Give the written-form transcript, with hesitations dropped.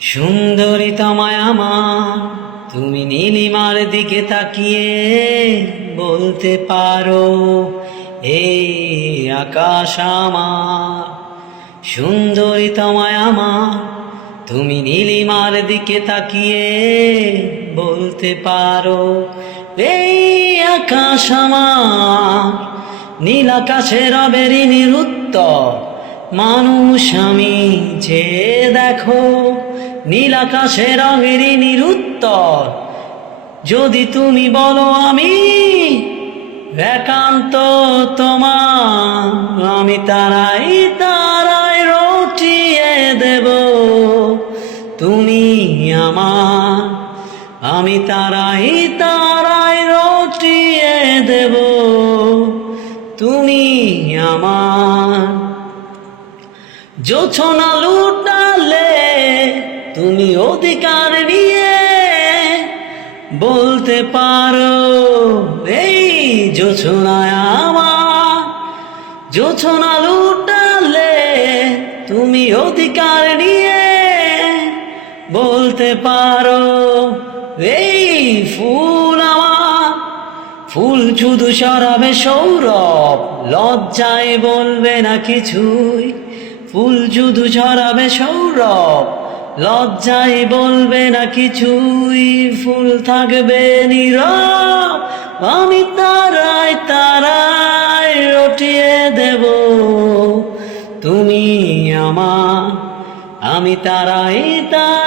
সুন্দরী তোমায় আমার, তুমি নীলিমার দিকে তাকিয়ে বলতে পারো এই আকাশ আমার। সুন্দরী তোমায় আমার, তুমি নীলিমার দিকে তাকিয়ে বলতে পারো এই আকাশ আমার। নীল আকাশে রবেরই নিরুত্তর মানুষ আমি, যে দেখো নীল আকাশে রঙেরই নিরুত্তর। যদি তুমি বলো আমি একান্ত তোমার, আমি তারাই তারাই রটিয়ে দেব। তুমি আমার, আমি তারাই তারাই রটিয়ে দেব। তুমি আমার। জোছনা লুটালে তুমি অধিকার নিয়ে বলতে পারো এই জোছনায় আমার। জোছনা লুটালে তুমি অধিকার নিয়ে বলতে পারো এই ফুল আমার। ফুল শুধু সরাবে সৌরভ, লজ্জায় বলবে না কিছুই। ফুল শুধু ছড়াবে সৌরভ, লজ্জায় বলবে না কিছুই। ফুল থাকবে নীরব, আমি তারাই তারাই রটিয়ে দেব। তুমি আমার, আমি তারাই তারাই